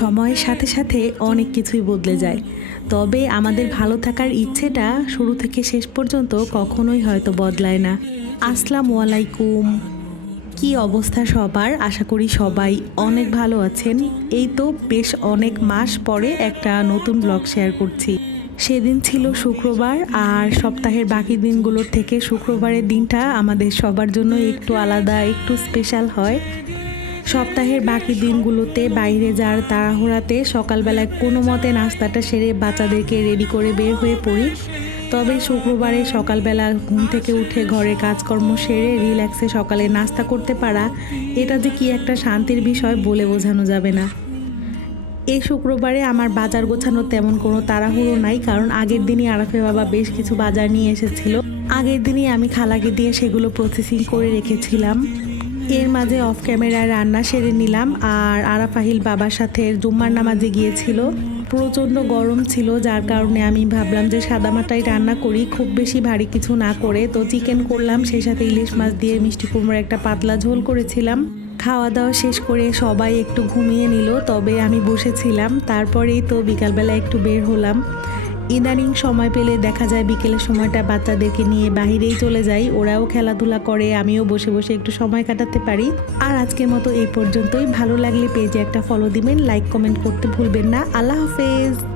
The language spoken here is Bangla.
সময়ের সাথে সাথে অনেক কিছুই বদলে যায়, তবে আমাদের ভালো থাকার ইচ্ছেটা শুরু থেকে শেষ পর্যন্ত কখনোই হয়তো বদলায় না। আসসালামু আলাইকুম। কি অবস্থা সবার? আশা করি সবাই অনেক ভালো আছেন। এই তো বেশ অনেক মাস পরে একটা নতুন ব্লগ শেয়ার করছি। সেদিন ছিল শুক্রবার, আর সপ্তাহের বাকি দিনগুলোর থেকে শুক্রবারের দিনটা আমাদের সবার জন্য একটু আলাদা, একটু স্পেশাল হয়। সপ্তাহের বাকি দিনগুলোতে বাইরে যাওয়ার তাড়াহুড়াতে সকালবেলায় কোনো মতে নাস্তাটা সেরে বাচ্চাদেরকে রেডি করে বের হয়ে পড়ি। তবে শুক্রবারে সকালবেলা ঘুম থেকে উঠে ঘরের কাজকর্ম সেরে রিল্যাক্সে সকালে নাস্তা করতে পারা, এটা যে কি একটা শান্তির বিষয় বলে বোঝানো যাবে না। এই শুক্রবারে আমার বাজার গোছানোর তেমন কোনো তাড়াহুড়ো নাই, কারণ আগের দিনই আরাফে বাবা বেশ কিছু বাজার নিয়ে এসেছিল। আগের দিনই আমি খালাকে দিয়ে সেগুলো প্রসেসিং করে রেখেছিলাম। এর মাঝে অফ ক্যামেরায় রান্না সেরে নিলাম, আর আরাফাহিল বাবার সাথে জুম্মার নামাজে গিয়েছিল। প্রচণ্ড গরম ছিল, যার কারণে আমি ভাবলাম যে সাদামাটাই রান্না করি, খুব বেশি ভারী কিছু না করে। তো চিকেন করলাম, সেই সাথে ইলিশ মাছ দিয়ে মিষ্টি কুমড়োর একটা পাতলা ঝোল করেছিলাম। খাওয়া দাওয়া শেষ করে সবাই একটু ঘুমিয়ে নিল, তবে আমি বসেছিলাম। তারপরেই তো বিকালবেলা একটু বের হলাম। ইদানিং সময় পেলে দেখা যায় বিকেলের সময়টা বাচ্চাদেরকে নিয়ে বাহিরেই চলে যাই, ওরাও খেলাধুলা করে, আমিও বসে বসে একটু সময় কাটাতে পারি। আর আজকের মতো এই পর্যন্তই। ভালো লাগলে পেজে একটা ফলো দিবেন, লাইক কমেন্ট করতে ভুলবেন না। আল্লাহ হাফেজ।